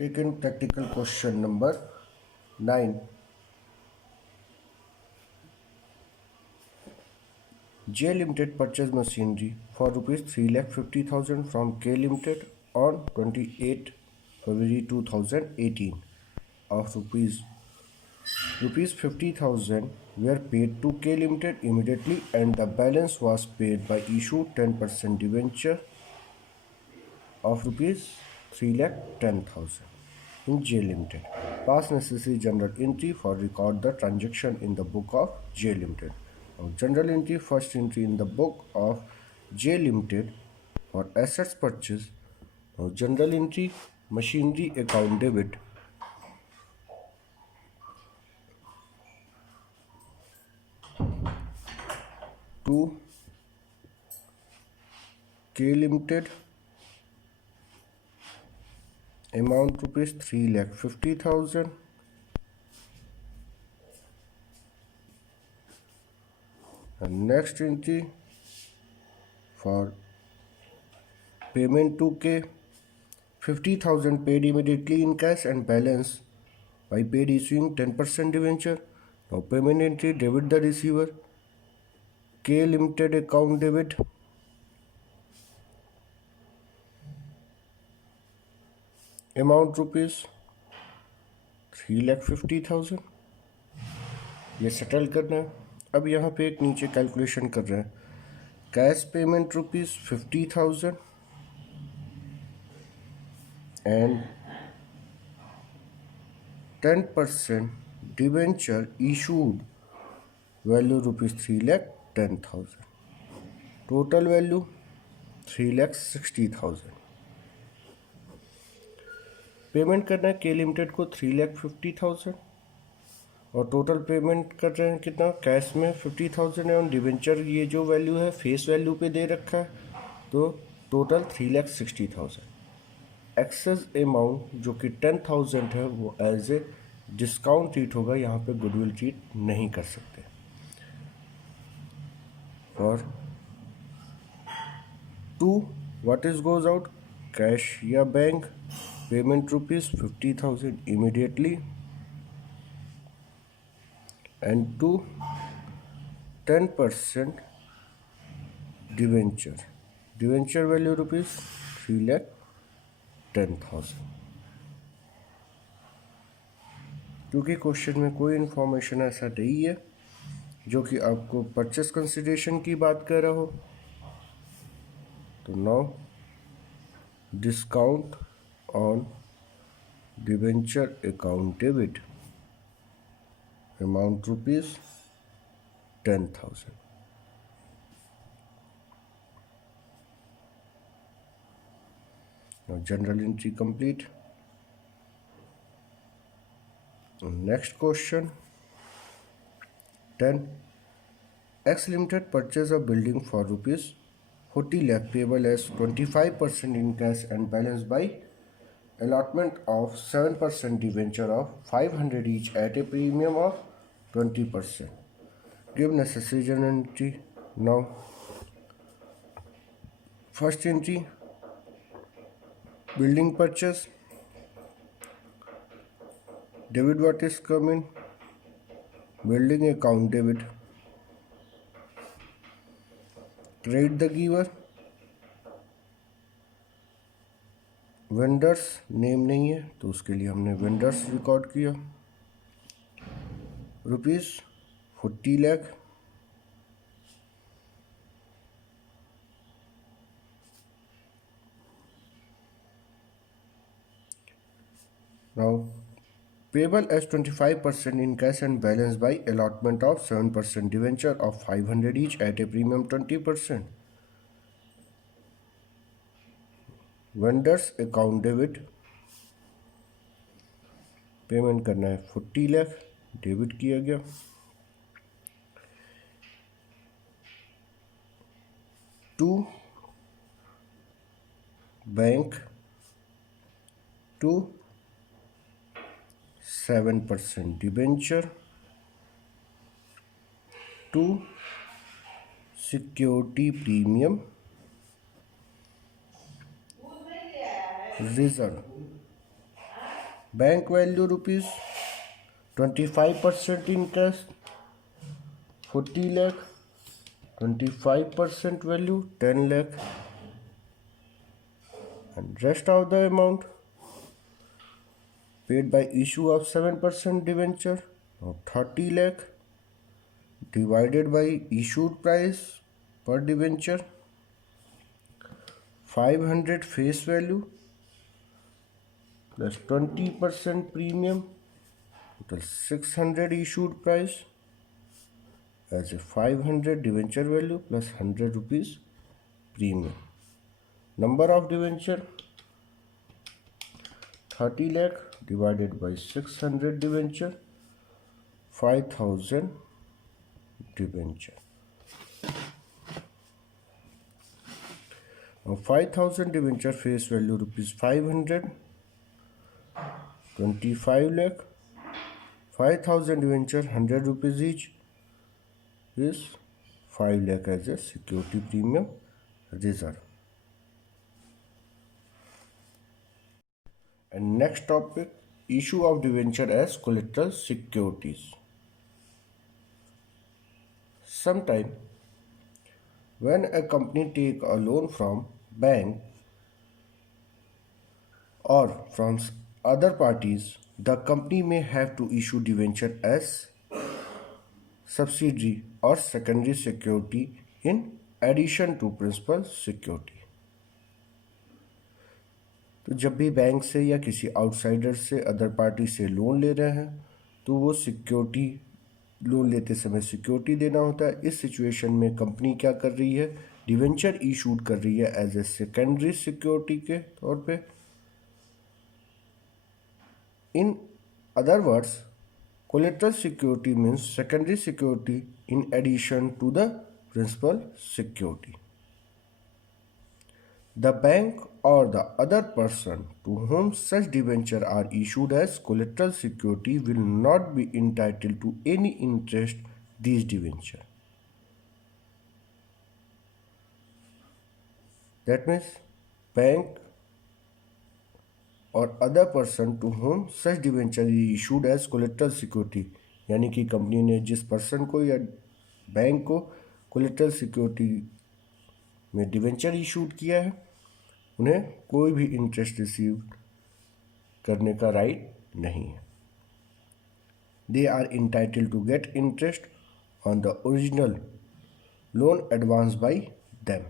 Taken practical question number 9. J Limited purchased machinery for rupees 3,50,000 from K Limited on 28 February 2018. Of rupees 50,000 were paid to K Limited immediately, and the balance was paid by issue 10% debenture of rupees 3,10,000 in J Limited. Pass necessary general entry for record the transaction in the book of J Limited. Now, general entry, first entry in the book of J Limited for assets purchase. Now, general entry, machinery account debit to K Limited, amount rupees 3,50,000. And next entry for payment to K, 50,000 paid immediately in cash and balance by paid issuing 10% debenture. Now payment entry, debit the receiver, K Limited account debit, amount rupees 3,50,000. ये settle करना है. अब यहाँ पे एक नीचे calculation कर रहे हैं. Cash payment rupees 50,000 and 10% debenture issued value rupees 3,10,000. Total value 3,60,000. Payment करना है के लिमिटेड को 3,50,000 और टोटल पेमेंट कर रहे हैं कितना, कैश में 50,000 है और डिवेंचर ये जो वैल्यू है फेस वैल्यू पे दे रखा है, तो टोटल 3,60,000. एक्सेस अमाउंट जो कि 10,000 है वो एज ए डिस्काउंट ट्रीट होगा, यहाँ पे गुडविल ट्रीट नहीं कर सकते. और 2 what is goes out, cash या bank, payment rupees 50,000 immediately, and 2 10% debenture value rupees 3,10,000. क्योंकि क्वेश्चन में कोई इन्फॉर्मेशन ऐसा नहीं है जो कि आपको परचेस कंसिडरेशन की बात कर रहा हो, तो now discount on debenture account debit amount rupees 10,000. Now general entry complete. Next question 10. X Limited purchase a building for rupees 40 lakh payable as 25% in cash and balance by allotment of 7% debenture of 500 each at a premium of 20%. Give necessary general entry. Now first entry, building purchase, debit what is coming, building account debit, credit the giver, vendors name नहीं है तो उसके लिए हमने vendors record किया, rupees 40 lakh. Now payable as 25% in cash and balance by allotment of 7% debenture of 500 each at a premium 20%. Vendors account debit, payment करना है 40 lakh, debit किया गया. To bank to 7% debenture to security premium reserve Bank value rupees 25% interest 40 lakh, 25% value 10 lakh, and rest of the amount paid by issue of 7% debenture, now 30 lakh divided by issued price per debenture 500 face value plus 20% premium, total 600 issued price as a 500 debenture value plus 100 rupees premium. Number of debenture 30 lakh divided by 600 debenture 5000 debenture. Now 5000 debenture face value rupees 500, 25 lakh, 5000 debenture 100 rupees each is 5 lakh as a security premium reserve. And next topic, issue of debenture as collateral securities. Sometime when a company take a loan from bank or from other parties, the company may have to issue debenture as subsidiary or secondary security in addition to principal security. तो जब भी bank से या किसी outsider से other party से loan ले रहे हैं तो वो सिक्योरिटी लोन लेते समय सिक्योरिटी देना होता है। इस सिचुएशन में कंपनी क्या कर रही है, डिवेंचर इशूड कर रही है एज ए सेकेंडरी सिक्योरिटी के तौर पे। In other words collateral security means secondary security in addition to the principal security. The bank or the other person to whom such debenture are issued as collateral security will not be entitled to any interest these debenture. That means bank or other person to whom such debenture is issued as collateral security, यानी कि company ने जिस person को या bank को collateral security में debenture issued किया है उन्हें कोई भी इंटरेस्ट रिसीव करने का राइट नहीं है। They are entitled to get interest on the original loan advance by them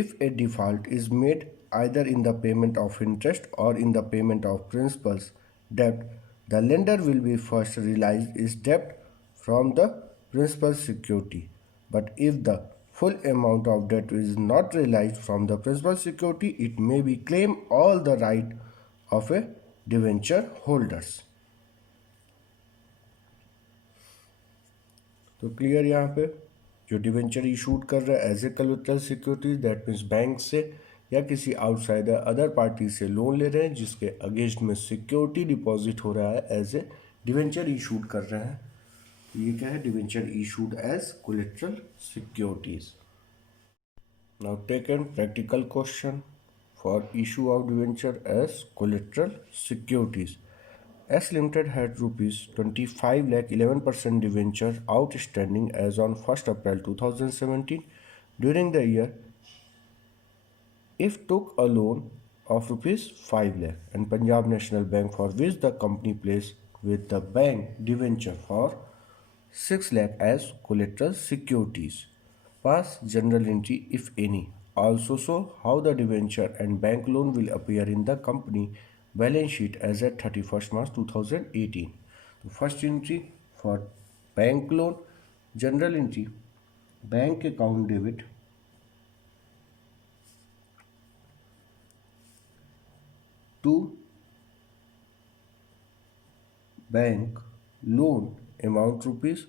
if a default is made either in the payment of interest or in the payment of principal's debt, the lender will be first realize its debt from the principal security. But if the full amount of debt is not realized from the principal security, it may be claim all the right of a debenture holders. तो clear यहाँ पे जो debenture issued कर रहा है as a collateral security, that means bank से या किसी आउटसाइडर अदर पार्टी से लोन ले रहे हैं जिसके अगेंस्ट में सिक्योरिटी डिपॉजिट हो रहा है एज ए डिवेंचर इशूड कर रहे हैं। तो ये क्या है, debenture issued as collateral securities. Now take an practical question for issue of debenture as collateral securities. S Limited had rupees 25 lakh 11% debenture outstanding as on 1st April 2017. During the year, if took a loan of rupees 5 lakh and Punjab National Bank for which the company placed with the bank debenture for 6 lakh as collateral securities. Pass general entry if any. Also show how the debenture and bank loan will appear in the company balance sheet as at 31 March 2018। तो first entry for bank loan, general entry bank account debit to bank loan amount rupees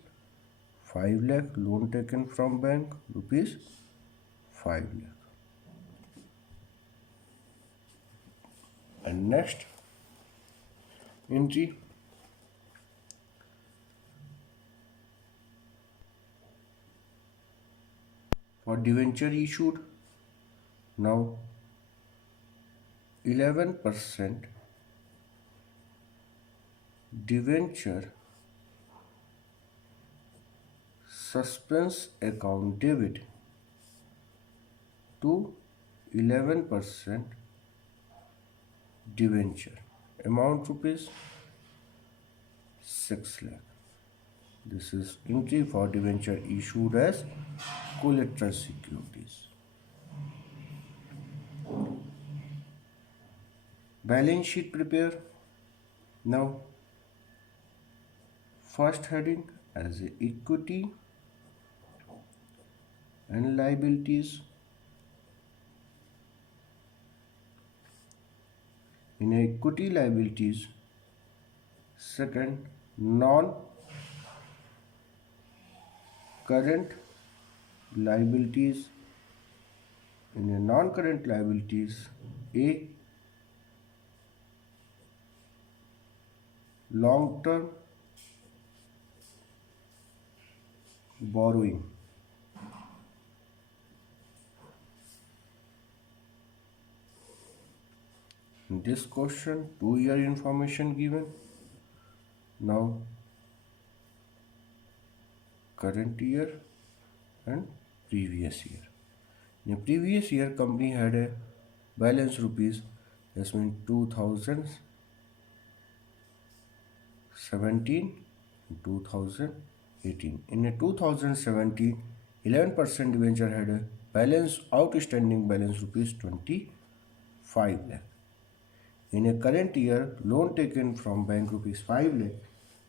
5 lakh, loan taken from bank rupees 5 lakh। And next entry for debenture issued, now 11% debenture suspense account debit to 11% debenture amount rupees 6 lakh. This is entry for debenture issued as collateral securities. Balance sheet prepare. Now first heading as equity and liabilities. In equity liabilities, second non-current liabilities. In a non-current liabilities, A long-term borrowing. In this question, 2-year information given. Now, current year and previous year. In the previous year, company had a balance rupees, that means 2017 and 2018. In a 2017, 11% debenture had a outstanding balance rupees 25 lakh. In a current year, loan taken from bank rupees 5 lakh.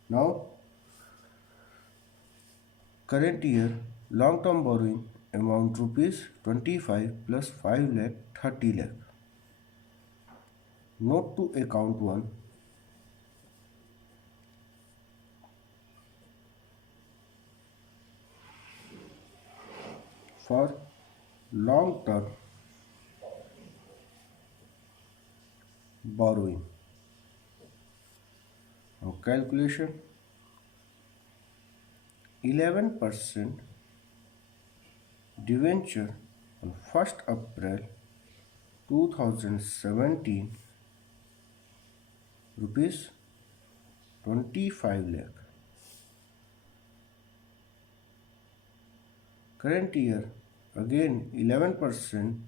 Now, current year long-term borrowing amount rupees 25 plus 5 lakh 30 lakh. Note to account 1. For long-term borrowing. Now calculation, 11% debenture on 1st April 2017 rupees 25 lakh. Current year again 11%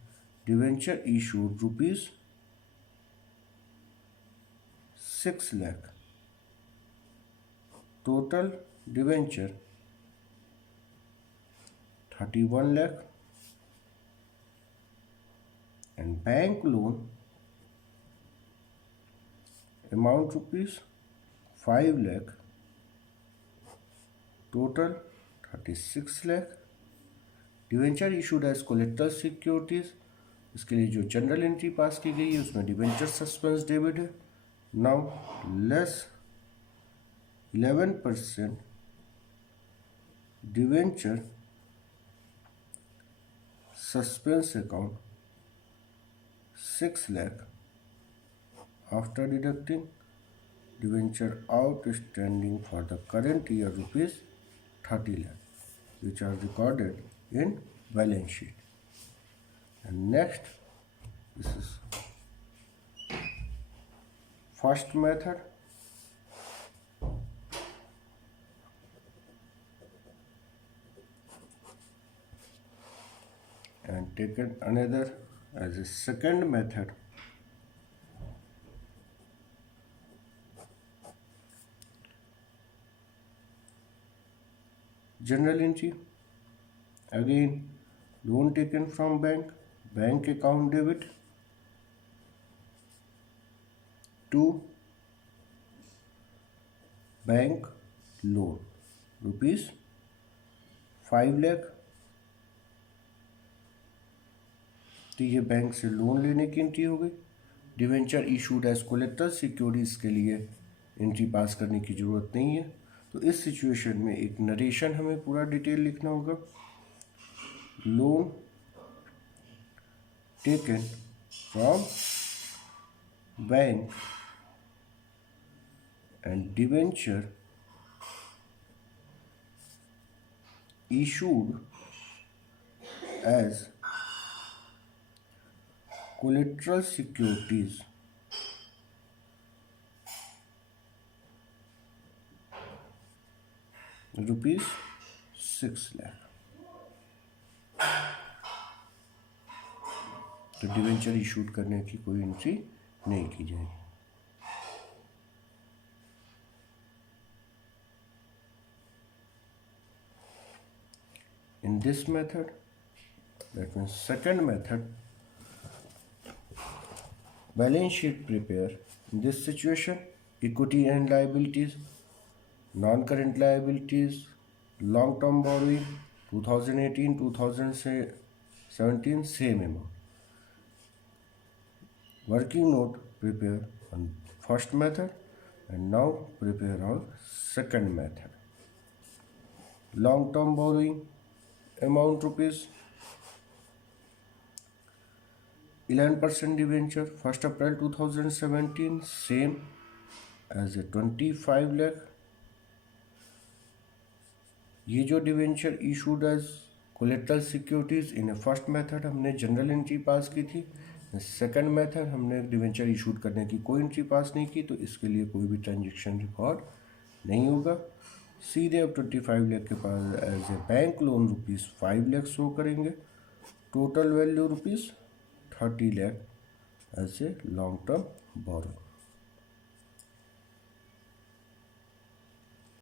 debenture issued rupees 6 lakh. Total debenture 31 lakh and bank loan amount rupees 5 lakh. Total 36 lakh. Debenture issued as collateral securities, इसके लिए जो general entry pass की गई है उसमें debenture suspense debit है. Now less 11% debenture suspense account 6 lakh after deducting debenture outstanding for the current year rupees 30 lakh, which are recorded in balance sheet. And next, this is first method. And taken another as a second method. General entry, again loan taken from bank account debit to bank loan rupees 5 lakh. तो ये bank से loan लेने की entry हो गई. Debenture issued as collateral securities के लिए entry पास करने की ज़रूरत नहीं है. तो इस सिचुएशन में एक नरेशन हमें पूरा डिटेल लिखना होगा. Loan taken from bank and debenture issued as collateral securities ₹6 lakh. तो डिवेंचर इशूड करने की कोई एंट्री नहीं की जाएगी। In this method, that means second method, balance sheet prepare. In this situation, equity and liabilities, non-current liabilities, long-term borrowing, 2018, 2017, same amount. Working note prepare on first method and now prepare on second method. Long-term borrowing amount rupees 11% debenture 1st April 2017, same as a 25 lakh. ये जो debenture issued as collateral securities in first method हमने general entry pass की थी, second method हमने debenture issued करने की कोई entry पास नहीं की, तो इसके लिए कोई भी ट्रांजेक्शन रिकॉर्ड नहीं होगा। सीधे अब 25 लाख के पास as a bank loan ₹5 lakh show करेंगे, total value ₹30 lakh as a long term borrowing.